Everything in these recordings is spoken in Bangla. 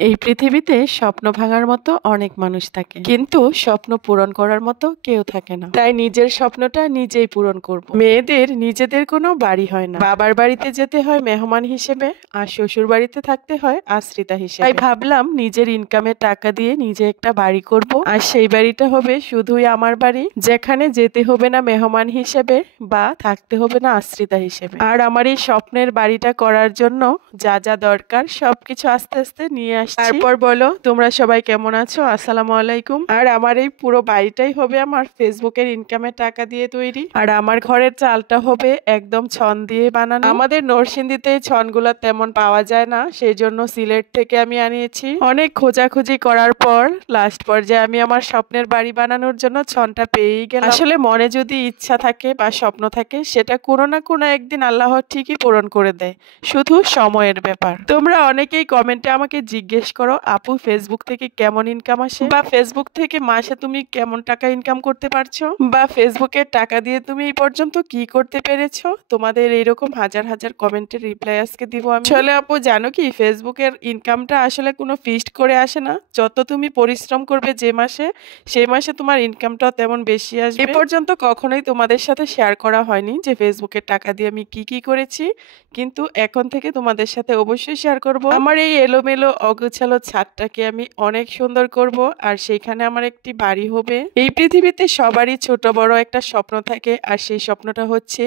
এই পৃথিবীতে স্বপ্ন ভাঙার মতো অনেক মানুষ থাকে, কিন্তু স্বপ্ন পূরণ করার মতো কেউ থাকে না। তাই নিজের স্বপ্নটা নিজেই পূরণ করব। মেয়েদের নিজেদের কোনো বাড়ি হয় না, বাবার বাড়িতে যেতে হয় মেহমান হিসেবে, আর শ্বশুর বাড়িতে থাকতে হয় আশ্রিতা হিসেবে। তাই ভাবলাম নিজের ইনকামের টাকা দিয়ে নিজে একটা বাড়ি করব, আর সেই বাড়িটা হবে শুধুই আমার বাড়ি, যেখানে যেতে হবে না মেহমান হিসেবে বা থাকতে হবে না আশ্রিতা হিসেবে। আর আমার এই স্বপ্নের বাড়িটা করার জন্য যা যা দরকার সবকিছু আস্তে আস্তে নিয়ে আসছি। তারপর বলো তোমরা সবাই কেমন আছো? আসসালামু আলাইকুম। আর আমার এই পুরো বাড়িটাই হবে আমার ফেসবুকের ইনকামের টাকা দিয়ে তৈরি, আর আমার ঘরের চালটা হবে একদম ছন দিয়ে বানানো। আমাদের নরসিংদীতে ছনগুলো তেমন পাওয়া যায় না, সেই জন্য সিলেট থেকে আমি আনিয়েছি। অনেক খোঁজাখুঁজি করার পর লাস্ট পর্যায়ে আমি আমার স্বপ্নের বাড়ি বানানোর জন্য ছনটা পেয়েই গেলাম। আসলে মনে যদি ইচ্ছা থাকে বা স্বপ্ন থাকে, সেটা কোনো না কোনো একদিন আল্লাহ ঠিকই পূরণ করে দেয়, শুধু সময়ের ব্যাপার। তোমরা অনেকেই কমেন্টে আমাকে জিজ্ঞেস করো, আপু ফেসবুক থেকে কেমন ইনকাম আসে, বা ফেসবুক থেকে মাসে তুমি কেমন টাকা ইনকাম করতে পারছো, বা ফেসবুকের টাকা দিয়ে তুমি এই পর্যন্ত কি করতে পেরেছো। তোমাদের এইরকম হাজার হাজার কমেন্টের রিপ্লাই আজকে দিব আমি। আসলে আপু জানো কি, ফেসবুকের ইনকামটা আসলে কোনো ফিক্সড করে আসে না। যত তুমি পরিশ্রম করবে যে মাসে, সেই মাসে তোমার ইনকামটাও তেমন বেশি আসবে। এ পর্যন্ত কখনোই তোমাদের সাথে শেয়ার করা হয়নি যে ফেসবুকের টাকা দিয়ে আমি কি কি করেছি, কিন্তু এখন থেকে তোমাদের সাথে অবশ্যই শেয়ার করব। আমার এই এলোমেলো অগোছালো ছাদটাকে আমি অনেক সুন্দর করব, আর সেইখানে আমার একটি বাড়ি হবে। এই পৃথিবীতে সবারই ছোট বড় একটা স্বপ্ন থাকে, আর সেই স্বপ্নটা হচ্ছে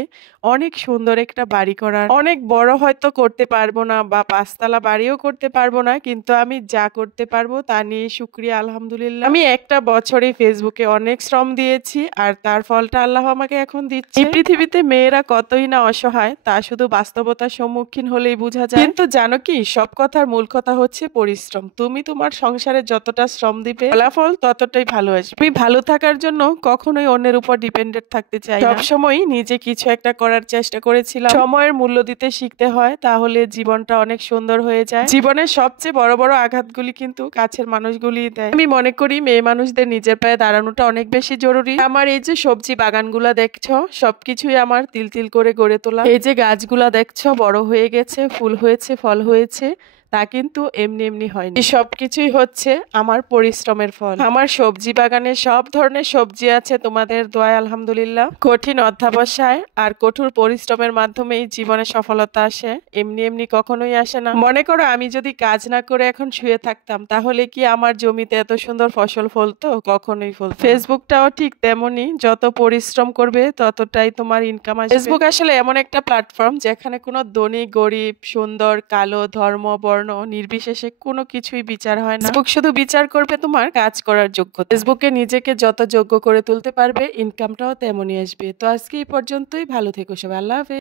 অনেক সুন্দর একটা বাড়ি করার। অনেক বড় হয়তো করতে পারবো না, বা 5 তলা বাড়িও করতে পারবো না, কিন্তু আমি যা করতে পারবো তা নিয়ে শুকরিয়া আলহামদুলিল্লাহ। আমি একটা বছরে ফেসবুকে অনেক শ্রম দিয়েছি, আর তার ফলটা আল্লাহ আমাকে এখন দিচ্ছে। এই পৃথিবীতে মেয়েরা কতই না অসহায়, তা শুধু বাস্তবতার সম্মুখীন হলেই বোঝা যায়। কিন্তু জানো কি, সব কথার মূল কথা হচ্ছে পরিশ্রম। তুমি তোমার সংসারে যতটা শ্রম দিবে, ফলাফল ততটাই ভালো আসবে। তুমি ভালো থাকার জন্য কখনোই অন্যের উপর ডিপেন্ডেন্ট থাকতে চাই না। সবসময় নিজে কিছু একটা করার চেষ্টা করেছিলাম। সময়ের মূল্য দিতে শিখতে হয়, তাহলে জীবনটা অনেক সুন্দর হয়ে যায়। জীবনের সবচেয়ে বড় বড় আঘাতগুলি কিন্তু কাছের মানুষগুলি দেয়। আমি মনে করি মেয়ে মানুষদের নিজের পায়ে দাঁড়ানোটা অনেক বেশি জরুরি। আমার এই যে সবজি বাগানগুলা দেখছো, সবকিছুই আমার তিল তিল করে গড়ে তোলা। এই যে গাছগুলা দেখছো বড় হয়ে গেছে, ফুল হয়েছে, ফল হয়েছে, তা কিন্তু এমনি এমনি হয়নি। সবকিছুই হচ্ছে আমার পরিশ্রমের ফল। আমার সবজি বাগানে সব ধরনের সবজি আছে তোমাদের দোয়ায় আলহামদুলিল্লাহ। কঠিন অধ্যাবসায় আর কঠোর পরিশ্রমের মাধ্যমেই জীবনে সফলতা আসে, এমনি এমনি কখনোই আসে না। মনে করো আমি যদি কাজ না করে এখন শুয়ে থাকতাম, তাহলে কি আমার জমিতে এত সুন্দর ফসল ফলতো? কখনোই ফলতো। ফেসবুকটাও ঠিক তেমনি, যত পরিশ্রম করবে ততটাই তোমার ইনকাম আসবে। ফেসবুক আসলে এমন একটা প্ল্যাটফর্ম যেখানে কোনো ধনী গরিব, সুন্দর কালো, ধর্ম বর্ণ নির্বিশেষে কোনো কিছুই বিচার হয় না। ফেসবুক শুধু বিচার করবে তোমার কাজ করার যোগ্যতা। ফেসবুকে নিজেকে যত যোগ্য করে তুলতে পারবে, ইনকামটাও তেমনই আসবে। তো আজকে এই পর্যন্তই, ভালো থেকো সবাই, আল্লাহ হাফেজ।